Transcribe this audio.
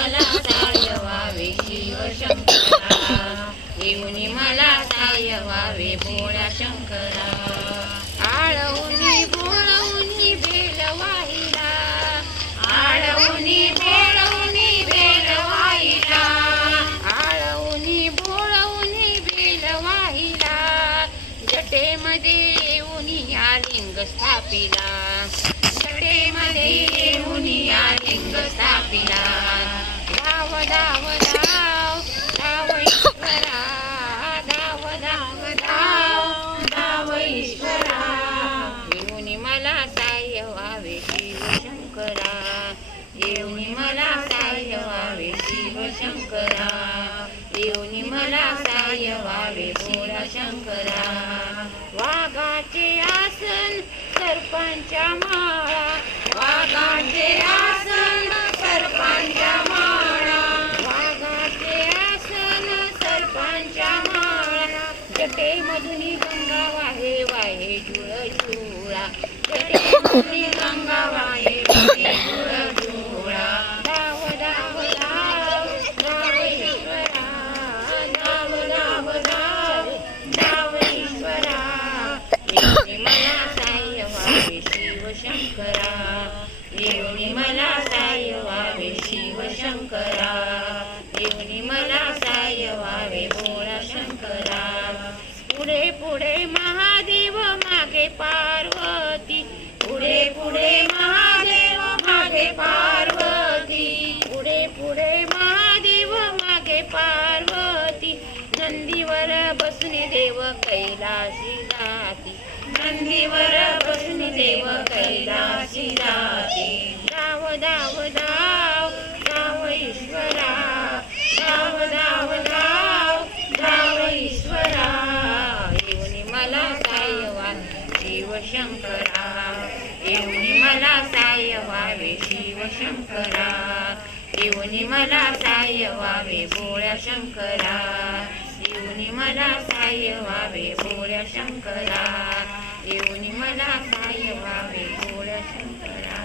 मला साह्य व्हावे शिवशंकरा, येऊनी मला साह्य व्हावे भोळ्या शंकरा. आळवणी बोळवणी बेल वाहिला, आळवणी बोळवणी बेल वाहिला, आळवणी बोळवणी बेल वाहिला, जटेमध्ये येऊनी या लिंग स्थापिला, जटेमध्ये येऊनी या लिंग स्थापिला. धाव धाव धाव धाव ईश्वरा, धाव धाव धाव धाव ईश्वरा, येऊनी मला साह्य व्हावे शिवशंकरा, येऊनी मला साह्य व्हावे शिवशंकरा, येऊनी मला साह्य व्हावे भोळा शंकरा. वाघाचे आसन सर्पांच्या माळा, वाघाचे आसन सर्पांच्या माळा, वाघाचे आसन सर्पांच्या माळा, जटेमधुनी गंगा वाहे वाहे झुळ झुळा, जटेमधुनी गंगा वाहे वाहे झुळ झुळा. धाव धाव धाव धाव ईश्वरा, धाव धाव धाव धाव ईश्वरा, येऊनी मला साह्य व्हावे शिवशंकरा, येऊनी मला साह्य व्हावे शिवशंकरा, येऊनी मला साह्य व्हावे भोळा शंकरा. पुढे पुढे महादेव मागे पार्वती, पुढे पुढे महादेव मागे पार्वती, पुढे पुढे महादेव मागे पार्वती, नंदीवर बसणे देव कैलासी जाती, नंदीवर बसणे देव कैलासी जाती. धाव धाव धाव धाव ईश्वरा, धाव धाव धाव धाव ईश्वरा, येऊनी मला साह्य व्हावे शिवशंकरा, येऊनी मला साह्य व्हावे शिवशंकरा, येऊनी मला साह्य व्हावे भोळ्या शंकरा, येऊनी मला साह्य व्हावे भोळ्या शंकरा, येऊनी मला साह्य व्हावे भोळ्या शंकरा.